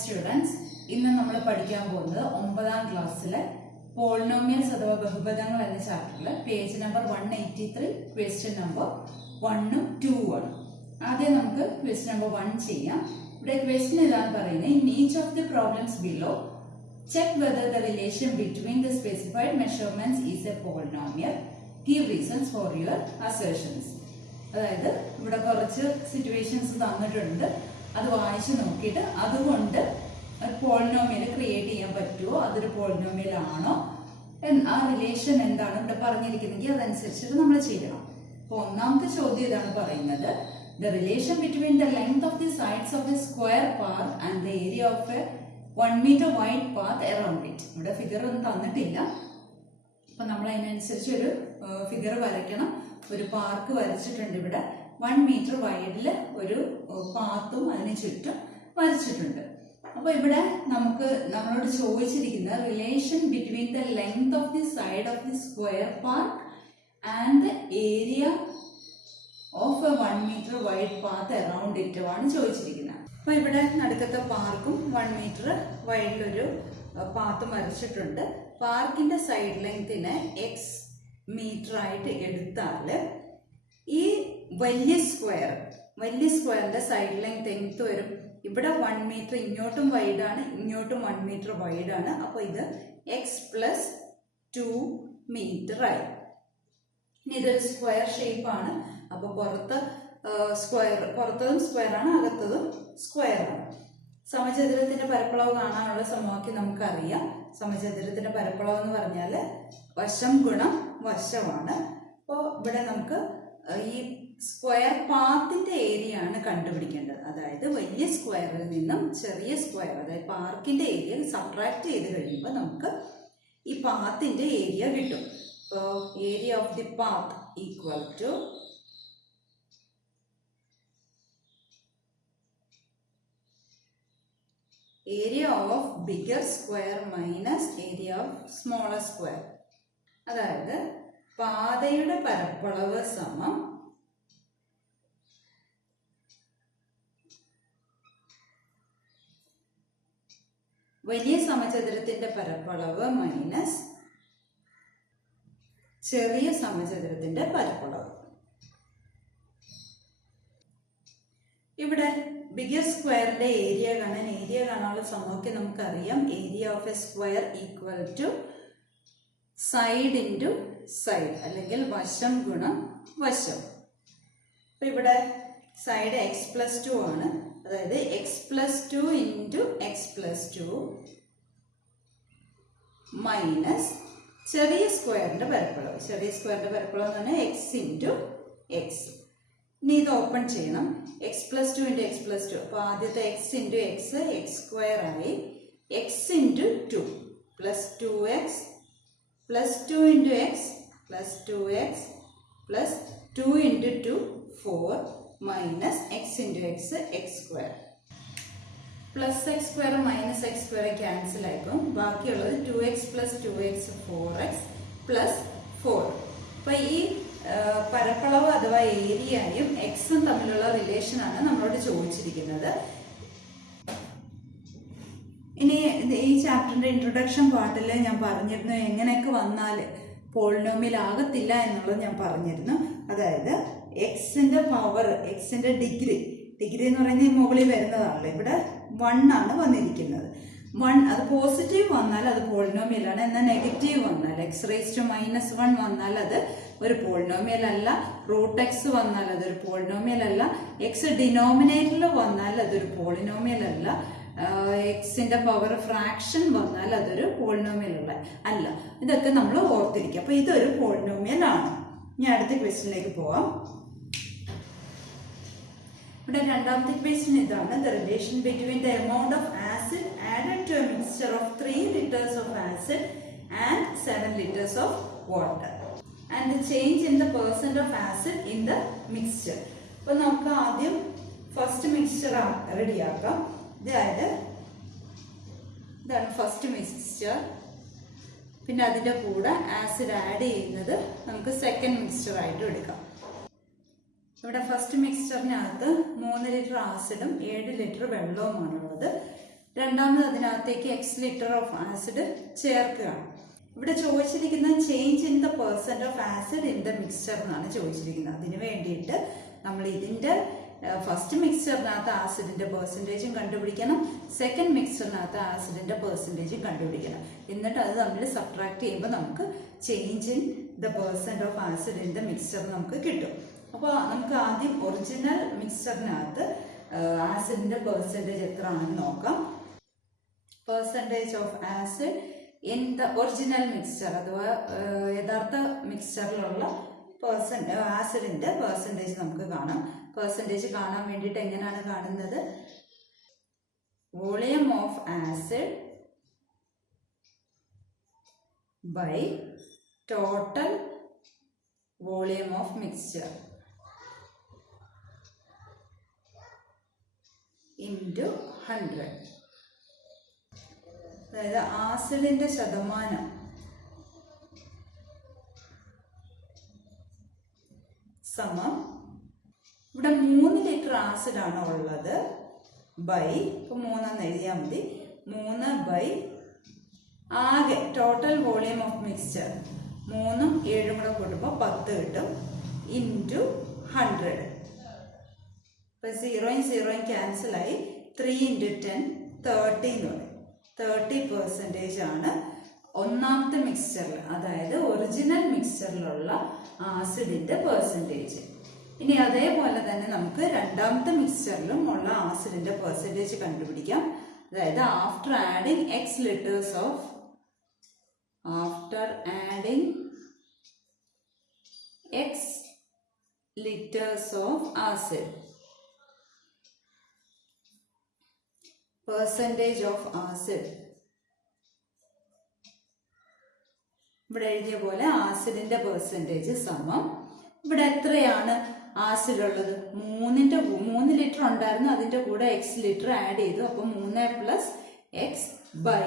Students, ഇന്ന് നമ്മൾ പഠിക്കാൻ പോകുന്നത് 9ാം ക്ലാസ്സിലെ പോളിനോമിയൽസ് അഥവാ ബഹുപദങ്ങൾ എന്ന ചാപ്റ്ററിലെ പേജ് നമ്പർ 183 ക്വസ്റ്റ്യൻ നമ്പർ 1 ഉം 2 ആണ്. ആദ്യം നമുക്ക് ക്വസ്റ്റ്യൻ നമ്പർ 1 ചെയ്യാം. ഇവിടെ ക്വസ്റ്റ്യൻ ഇതാണ് പറയുന്നത്, in each of the problems below check whether the relation between the specified measurements is a polynomial, give reasons for your assertions. അതായത് ഇവിടെ കുറച്ച് സിറ്റുവേഷൻസ് തന്നിട്ടുണ്ട്, അത് വായിച്ചു നോക്കിയിട്ട് അതുകൊണ്ട് പോളിനോമിയൽ ക്രിയേറ്റ് ചെയ്യാൻ പറ്റുമോ, അതൊരു പോളിനോമിയൽ ആണോ, ആ റിലേഷൻ എന്താണ് ഇവിടെ പറഞ്ഞിരിക്കുന്നെങ്കിൽ അതനുസരിച്ചിട്ട് നമ്മൾ ചെയ്യണം. അപ്പൊ ഒന്നാമത്തെ ചോദ്യം ഇതാണ് പറയുന്നത്, the relation between the length of the sides of a square path and the area of a 1 meter wide path around it. ഇവിടെ ഫിഗർ ഒന്നും തന്നിട്ടില്ല, അപ്പൊ നമ്മൾ അതിനനുസരിച്ച് ഒരു ഫിഗർ വരയ്ക്കണം. ഒരു പാർക്ക് വരച്ചിട്ടുണ്ട്, ഇവിടെ 1 meter വൈഡില് ഒരു പാത്തും അതിന് ചുറ്റും വരച്ചിട്ടുണ്ട്. അപ്പൊ ഇവിടെ നമ്മളോട് ചോദിച്ചിരിക്കുന്ന relation between the length of the side of the square park and the area of a 1 meter wide path around it ആണ് ചോദിച്ചിരിക്കുന്നത്. അപ്പൊ ഇവിടെ നടുക്കത്തെ പാർക്കും 1 meter വൈഡിലൊരു പാത്തും വരച്ചിട്ടുണ്ട്. പാർക്കിന്റെ സൈഡ് ലെങ്തിനെ x മീറ്റർ ആയിട്ട് എടുത്താൽ ഈ വലിയ സ്ക്വയറിന്റെ സൈഡ് ലെങ്ത് എന്ത് വരും? ഇവിടെ 1 meter ഇങ്ങോട്ടും വൈഡാണ്, ഇങ്ങോട്ടും 1 meter വൈഡാണ്. അപ്പൊ ഇത് x പ്ലസ് 2 meter ആയി. ഇനി ഇതൊരു സ്ക്വയർ ഷേപ്പ് ആണ്. അപ്പൊ പുറത്തതും സ്ക്വയർ ആണ്, അകത്തതും സ്ക്വയർ ആണ്. സമചതുരത്തിന്റെ പരപ്പളവ് കാണാനുള്ള സമവാക്യം നമുക്കറിയാം. സമചതുരത്തിന്റെ പരപ്പളവ് എന്ന് പറഞ്ഞാൽ വശം ഗുണം വശമാണ്. അപ്പോൾ ഇവിടെ നമുക്ക് ഈ സ്ക്വയർ പാത്തിന്റെ ഏരിയ ആണ് കണ്ടുപിടിക്കേണ്ടത്. അതായത് വലിയ സ്ക്വയറിൽ നിന്നും ചെറിയ സ്ക്വയർ, അതായത് പാർക്കിന്റെ ഏരിയ സബ്ട്രാക്ട് ചെയ്ത് കഴിയുമ്പോൾ നമുക്ക് ഈ പാത്തിന്റെ ഏരിയ കിട്ടും. അപ്പോൾ area of the path equal to area of bigger square minus area of smaller square. അതായത് പാതയുടെ പരപ്പളവ് സമം വലിയ സമചതുരത്തിന്റെ പരപ്പളവ് മൈനസ് ചെറിയ സമചതുരത്തിന്റെ പരപ്പളവ്. ഇവിടെ ബിഗർ സ്ക്വയറിന്റെ ഏരിയ കാണാനുള്ള സമവാക്യം നമുക്കറിയാം. Area of a square equal to side into side, അല്ലെങ്കിൽ വശം ഗുണം വശം. അപ്പൊ ഇവിടെ സൈഡ് x+2 ആണ്. അതായത് x+2 ഇൻറ്റു x+2 മൈനസ് ചെറിയ സ്ക്വയറിന്റെ പരപ്പളവ്. ചെറിയ സ്ക്വയറിന്റെ പരപ്പളവ് എന്ന് പറഞ്ഞാൽ x ഇൻറ്റു x. ഇനി ഇത് ഓപ്പൺ ചെയ്യണം. x+2 into x+2. അപ്പൊ ആദ്യത്തെ x ഇൻറ്റു x സ്ക്വയർ ആയി. x into 2 plus 2x plus 2 into x plus 2x plus 2 into 2 4 minus x into x square. Plus x square minus x square cancel ആയിപ്പോൾ ബാക്കിയുള്ളത് 2x plus 2x 4x plus 4. അപ്പൊ ഈ പരപ്പളവ് അഥവാ ഏരിയയും എക്സും തമ്മിലുള്ള റിലേഷൻ ആണ് നമ്മളോട് ചോദിച്ചിരിക്കുന്നത്. ഇനി ഈ ചാപ്റ്ററിന്റെ ഇൻട്രൊഡക്ഷൻ പാർട്ടിൽ ഞാൻ പറഞ്ഞിരുന്നു എങ്ങനെയൊക്കെ വന്നാൽ പോളിനോമിയൽ ആകത്തില്ല എന്നുള്ളത് ഞാൻ പറഞ്ഞിരുന്നു. അതായത് എക്സിന്റെ പവർ, എക്സിന്റെ ഡിഗ്രി എന്ന് പറയുന്നത് മുകളിൽ വരുന്നതാണല്ലോ. ഇവിടെ 1 ആണ് വന്നിരിക്കുന്നത്. 1 അത് പോസിറ്റീവ് വന്നാൽ അത് പോളിനോമിയലാണ്. എന്നാൽ നെഗറ്റീവ് വന്നാൽ x⁻⁻1 വന്നാൽ അത് ഒരു പോളിനോമിയൽ അല്ല. √x വന്നാൽ അതൊരു പോളിനോമിയൽ അല്ല. എക്സ് ഡിനോമിനേറ്ററിൽ വന്നാൽ അതൊരു പോളിനോമിയൽ അല്ല. എക്സിന്റെ പവർ ഫ്രാക്ഷൻ വന്നാൽ അതൊരു പോളിനോമിയൽ അല്ല. ഇതൊക്കെ നമ്മൾ ഓർത്തിരിക്കുക. അപ്പൊ ഇതൊരു പോളിനോമിയൽ ആണ്. ഇനി അടുത്ത ക്വസ്റ്റ്യനിലേക്ക് പോവാം. ഇവിടെ രണ്ടാമത്തെ ക്വസ്റ്റ്യൻ ഇതാണ്, the relation between the amount of acid added to a mixture of 3 liters of acid and 7 liters of water and the change in the percent of acid in the mixture. അപ്പൊ നമുക്ക് ആദ്യം first mixture റെഡിയാക്കാം. അതായത് ഇതാണ് first mixture. പിന്നെ അതിന്റെ കൂടെ acid add ചെയ്യുന്നത് നമുക്ക് സെക്കൻഡ് മിക്സ്ചർ ആയിട്ട് എടുക്കാം. ഇവിടെ ഫസ്റ്റ് മിക്സ്ചറിനകത്ത് 3 ലിറ്റർ ആസിഡും 7 ലിറ്റർ വെള്ളവുമാണുള്ളത്. രണ്ടാമത് അതിനകത്തേക്ക് എക്സ് ലിറ്റർ ഓഫ് ആസിഡ് ചേർക്കുകയാണ്. ഇവിടെ ചോദിച്ചിരിക്കുന്നത് change in the percent of acid in the mixture എന്നാണ് ചോദിച്ചിരിക്കുന്നത്. അതിന് വേണ്ടിയിട്ട് നമ്മൾ ഇതിന്റെ ഫസ്റ്റ് മിക്സ്ചറിനകത്ത് ആസിഡിന്റെ പെർസെൻറ്റേജും കണ്ടുപിടിക്കണം, സെക്കൻഡ് മിക്സ്ചറിനകത്ത് ആസിഡിന്റെ പെർസെൻറ്റേജും കണ്ടുപിടിക്കണം. എന്നിട്ട് അത് തമ്മിൽ സബ്ട്രാക്ട് ചെയ്യുമ്പോൾ നമുക്ക് change in the percent of acid in the mixture നമുക്ക് കിട്ടും. അപ്പോൾ നമുക്ക് ആദ്യം ഒറിജിനൽ മിക്സ്ചറിനകത്ത് ആസിഡിന്റെ പെർസെൻറ്റേജ് എത്ര ആണെന്ന് നോക്കാം. Percentage of acid in the original mixture അഥവാ യഥാർത്ഥ മിക്സ്ചറിലുള്ള ആസിഡിന്റെ പെർസെൻറ്റേജ് നമുക്ക് കാണാം. പെർസെൻറ്റേജ് കാണാൻ വേണ്ടിയിട്ട് എങ്ങനെയാണ് കാണുന്നത്? Volume of acid by total volume of mixture into 100. അതായത് ആസിഡിന്റെ ശതമാനം സമം ഇവിടെ 3 ലിറ്റർ ആസിഡ് ആണ് ഉള്ളത് ബൈ, ഇപ്പൊ 3 എഴുതിയാൽ മതി, 3 ബൈ ആകെ ടോട്ടൽ വോളിയം ഓഫ് മിക്സ്ചർ 3ഉം 7ഉം കൂടെ കൂട്ടുമ്പോൾ 10 കിട്ടും, ഇൻറ്റു 100. ഇപ്പൊ 0യും 0യും ക്യാൻസലായി 3 × 10 30 എന്ന് പറയും. 30% ആണ് ഒന്നാമത്തെ മിക്സ്ചറിൽ, അതായത് ഒറിജിനൽ മിക്സ്ചറിലുള്ള ആസിഡിന്റെ പെർസെൻറ്റേജ്. ഇനി അതേപോലെ തന്നെ നമുക്ക് രണ്ടാമത്തെ മിക്സ്ചറിലും ഉള്ള ആസിഡിന്റെ പെർസെൻറ്റേജ് കണ്ടുപിടിക്കാം. അതായത് after adding X litres of acid, percentage of acid ഇവിടെ എഴുതിയ പോലെ ആസിഡിന്റെ പെർസെൻറ്റേജ് സമം ഇവിടെ എത്രയാണ് ആസിഡ് ഉള്ളത്? 3 ലിറ്റർ ഉണ്ടായിരുന്നു, അതിന്റെ കൂടെ എക്സ് ലിറ്റർ ആഡ് ചെയ്തു, അപ്പൊ 3 + x ബൈ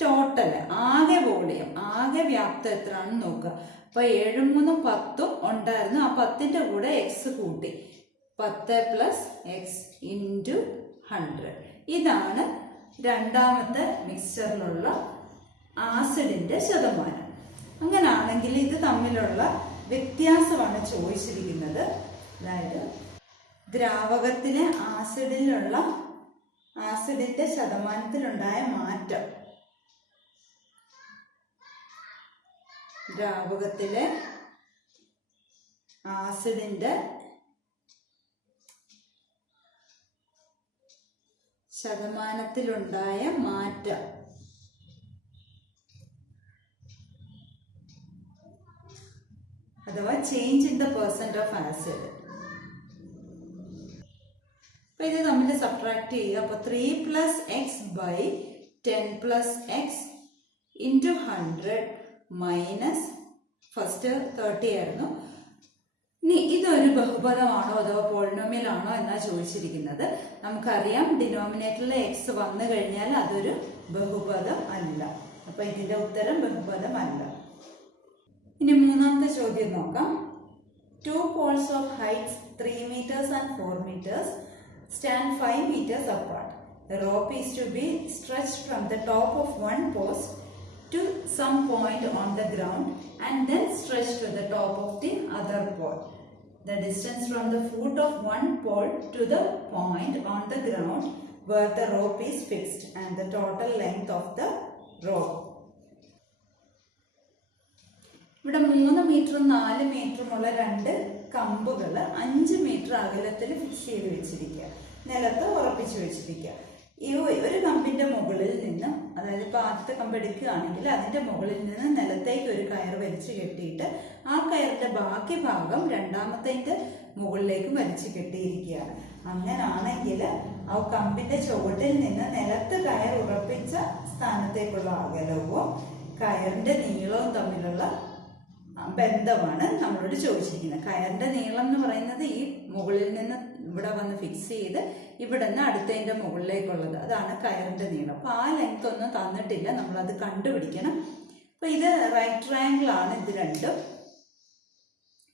ടോട്ടൽ ആകെ വോളിയം, ആകെ വ്യാപ്തം എത്രയാണെന്ന് നോക്കുക. അപ്പൊ 7ഉം 3ഉം 10ഉം ഉണ്ടായിരുന്നു, ആ 10ന്റെ കൂടെ എക്സ് കൂട്ടി, 10 + x ഇൻറ്റു 100. ഇതാണ് രണ്ടാമത്തെ മിക്സ്ചറിലുള്ള ആസിഡിന്റെ ശതമാനം. അങ്ങനാണെങ്കിൽ ഇത് തമ്മിലുള്ള വ്യത്യാസമാണ് ചോദിച്ചിരിക്കുന്നത്. അതായത് ദ്രാവകത്തിലെ ആസിഡിന്റെ ശതമാനത്തിലുണ്ടായ മാറ്റം, ദ്രാവകത്തിലെ ആസിഡിന്റെ ശതമാനത്തിലുണ്ടായ മാറ്റം അഥവാ change in the percent of acid. അപ്പൊ ഇത് തമ്മിൽ സബ്ട്രാക്ട് ചെയ്യുക. അപ്പൊ 3 + x by 10 + x into 100 minus first 30 ആയിരുന്നു. ഇനി ഇതൊരു ബഹുപദമാണോ അതോ പോളിനോമിയൽ ആണോ എന്നാ ചോദിച്ചിരിക്കുന്നത്. നമുക്കറിയാം ഡിനോമിനേറ്ററിൽ എക്സ് വന്നു കഴിഞ്ഞാൽ അതൊരു ബഹുപദം അല്ല. അപ്പൊ ഇതിന്റെ ഉത്തരം ബഹുപദം അല്ല. ഇനി മൂന്നാമത്തെ ചോദ്യം നോക്കാം. 2 poles of heights 3 meters and 4 meters stand 5 meters apart. The rope is to be stretched from the top of one post to some point on the ground and then stretched to the top of the other pole. The distance from the foot of one pole to the point on the ground where the rope is fixed and the total length of the rope. ഇവിടെ 3 മീറ്ററും 4 മീറ്ററുമുള്ള 2 കമ്പുകൾ 5 metre അകലത്തിൽ fix ചെയ്ത് വെച്ചിരിക്കുക, നിലത്ത് ഉറപ്പിച്ചു വെച്ചിരിക്കുക. ഈ ഒരു കമ്പിന്റെ മുകളിൽ നിന്ന്, അതായത് ഇപ്പൊ ആദ്യത്തെ കമ്പ് എടുക്കുകയാണെങ്കിൽ അതിന്റെ മുകളിൽ നിന്ന് നിലത്തേക്ക് ഒരു കയർ വലിച്ചു കെട്ടിയിട്ട് ആ കയറിന്റെ ബാക്കി ഭാഗം രണ്ടാമത്തെ മുകളിലേക്ക് വലിച്ചു കെട്ടിയിരിക്കുകയാണ്. അങ്ങനാണെങ്കിൽ ആ കമ്പിന്റെ ചുവട്ടിൽ നിന്ന് നിലത്ത് കയർ ഉറപ്പിച്ച സ്ഥാനത്തേക്കുള്ള അകലവും കയറിന്റെ നീളവും തമ്മിലുള്ള ബന്ധമാണ് നമ്മളോട് ചോദിച്ചിരിക്കുന്നത്. കയറിന്റെ നീളം എന്ന് പറയുന്നത് ഈ മുകളിൽ നിന്ന് ഇവിടെ വന്ന് ഫിക്സ് ചെയ്ത് ഇവിടെ നിന്ന് അടുത്തതിന്റെ മുകളിലേക്കുള്ളത്, അതാണ് കയറിന്റെ നീളം. അപ്പൊ ആ ലെങ്ത് ഒന്നും തന്നിട്ടില്ല, നമ്മളത് കണ്ടുപിടിക്കണം. അപ്പൊ ഇത് റൈറ്റ് ട്രയാങ്കിൾ ആണ്, ഇത് രണ്ടും.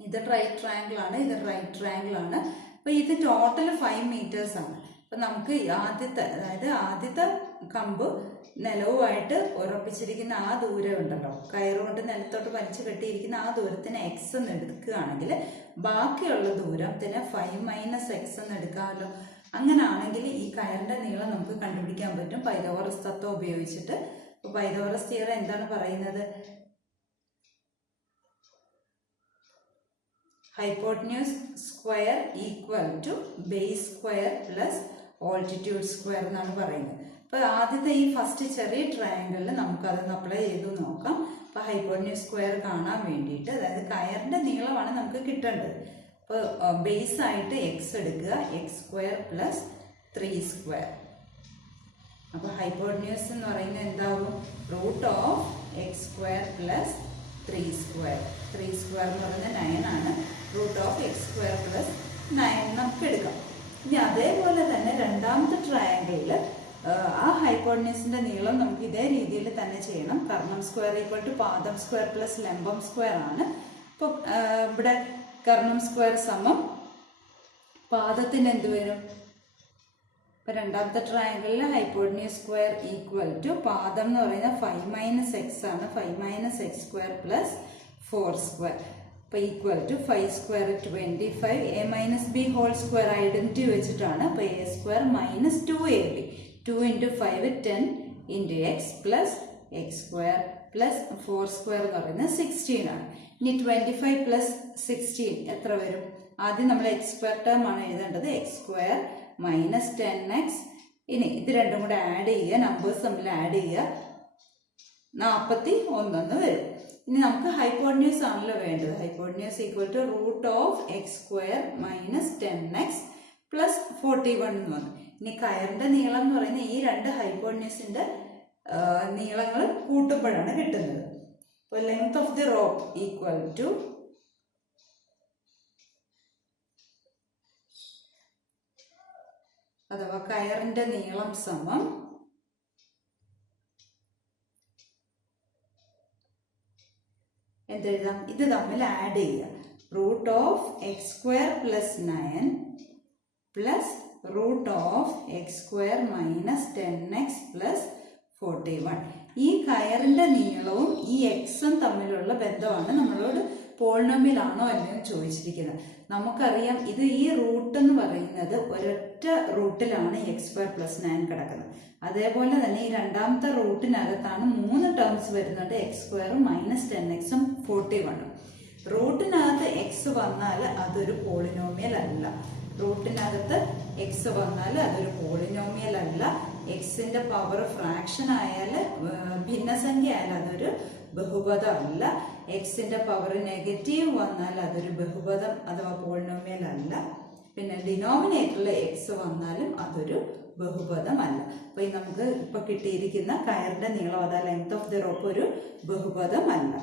ഇത് റൈറ്റ് ട്രയാങ്കിൾ ആണ്, ഇത് റൈറ്റ് ട്രയാങ്കിൾ ആണ്. അപ്പൊ ഇത് ടോട്ടൽ 5 meters ആണ്. അപ്പൊ നമുക്ക് ആദ്യത്തെ കമ്പ് നിലവുമായിട്ട് ഉറപ്പിച്ചിരിക്കുന്ന ആ ദൂരം ഉണ്ടല്ലോ, കയറുകൊണ്ട് നിലത്തോട്ട് വലിച്ചു കെട്ടിയിരിക്കുന്ന ആ ദൂരത്തിന് എക്സ് എന്ന് എടുക്കുകയാണെങ്കിൽ ബാക്കിയുള്ള ദൂരത്തിന് 5 - x എന്ന് എടുക്കാമല്ലോ. അങ്ങനെ ആണെങ്കിൽ ഈ കയറിന്റെ നീളം നമുക്ക് കണ്ടുപിടിക്കാൻ പറ്റും പൈതഗോറസ് തത്വം ഉപയോഗിച്ചിട്ട്. അപ്പൊ പൈതഗോറസ് തിയറം എന്താണ് പറയുന്നത്? Hypotenuse square equal to base square plus altitude square എന്നാണ് പറയുന്നത്. അപ്പൊ ആദ്യത്തെ ഈ ഫസ്റ്റ് ചെറിയ ട്രയാങ്കിളിൽ നമുക്ക് അതൊന്ന് അപ്ലൈ ചെയ്ത് നോക്കാം. അപ്പൊ ഹൈപ്പോട്ടന്യൂസ് സ്ക്വയർ കാണാൻ വേണ്ടിയിട്ട്, അതായത് കയറിന്റെ നീളമാണ് നമുക്ക് കിട്ടേണ്ടത്. അപ്പോൾ ബേസ് ആയിട്ട് എക്സ് എടുക്കുക, x² പ്ലസ് 3². അപ്പോൾ ഹൈപ്പോട്ടന്യൂസ് എന്ന് പറയുന്നത് എന്താവും? √(x² പ്ലസ് 3² 3² എന്ന് പറയുന്നത് 9 ആണ്. √(x² പ്ലസ് 9 നമുക്ക് എടുക്കാം. ഇനി അതേപോലെ തന്നെ രണ്ടാമത്തെ ട്രയാങ്കിളിൽ ആ ഹൈപ്പോട്ടന്യൂസിന്റെ നീളം നമുക്ക് ഇതേ രീതിയിൽ തന്നെ ചെയ്യണം. കർണം സ്ക്വയർ ഈക്വൽ ടു പാദം സ്ക്വയർ പ്ലസ് ലംബം സ്ക്വയർ ആണ്. അപ്പോൾ ഇവിടെ കർണം സ്ക്വയർ സമം പാദത്തിന് എന്ത് വരും? ഇപ്പൊ രണ്ടാമത്തെ ട്രയാങ്കിളിൽ ഹൈപ്പോട്ടന്യൂസ് സ്ക്വയർ ഈക്വൽ ടു പാദം എന്ന് പറയുന്നത് 5 - x ആണ്. 5 - x² പ്ലസ് 4². അപ്പൊ equal to 5² 25, a - b whole square identity വെച്ചിട്ടാണ്. അപ്പൊ a² - 2ab, 2 × 5 10 × x plus x² plus 4² എന്ന് പറയുന്നത് 16 ആണ്. ഇനി 25 പ്ലസ് 16 എത്ര വരും? ആദ്യം നമ്മൾ x² ടേം ആണ് എഴുതേണ്ടത്. x² minus 10x. ഇനി ഇത് രണ്ടും കൂടെ ആഡ് ചെയ്യുക, നമ്പേഴ്സ് തമ്മിൽ ആഡ് ചെയ്യുക, 41 വരും. ഇനി നമുക്ക് ഹൈപ്പോട്ടന്യൂസ് ആണല്ലോ വേണ്ടത്. Hypotenuse equal to √(x² minus 10x plus 41 എന്ന് വന്നു. ഇനി കയറിന്റെ നീളം എന്ന് പറയുന്നത് ഈ രണ്ട് ഹൈപ്പോട്ടന്യൂസിന്റെ നീളങ്ങൾ കൂട്ടുമ്പോഴാണ് കിട്ടുന്നത്. അപ്പോൾ length of the rope equal to അഥവാ കയറിന്റെ നീളം സമം എന്തെഴുതാം? ഇത് തമ്മിൽ ആഡ് ചെയ്യുക. √(x² plus 9 plus √(x² minus 10x plus 41. ഈ കയറിന്റെ നീളവും ഈ എക്സും തമ്മിലുള്ള ബന്ധമാണ് നമ്മളോട് പോളിനോമിയൽ ആണോ അല്ലയോ ചോദിച്ചിരിക്കുന്നത്. നമുക്കറിയാം ഇത് ഈ റൂട്ട് എന്ന് പറയുന്നത് ഒരൊറ്റ റൂട്ടിലാണ് x² പ്ലസ് 9 കിടക്കുന്നത്. അതേപോലെ തന്നെ ഈ രണ്ടാമത്തെ റൂട്ടിനകത്താണ് 3 ടേംസ് വരുന്നുണ്ട്, x² മൈനസ് 10x 41. റൂട്ടിനകത്ത് എക്സ് വന്നാൽ അതൊരു പോളിനോമിയൽ അല്ല. റൂട്ടിനകത്ത് എക്സ് വന്നാൽ അതൊരു പോളിനോമിയൽ അല്ല. എക്സിന്റെ പവർ ഫ്രാക്ഷൻ ആയാൽ ഭിന്നസംഖ്യ ആയാൽ അതൊരു ബഹുപദം അല്ല. എക്സിന്റെ പവർ നെഗറ്റീവ് വന്നാൽ അതൊരു ബഹുപദം അഥവാ പോളിനോമിയൽ അല്ല. പിന്നെ ഡിനോമിനേറ്ററിൽ എക്സ് വന്നാലും അതൊരു ബഹുപദം അല്ല. അപ്പൊ നമുക്ക് ഇപ്പൊ കിട്ടിയിരിക്കുന്ന കയറിന്റെ നീളം അതാ ലെങ്ത് ഓഫ് ദി റോപ്പ് ഒരു ബഹുപദം അല്ല.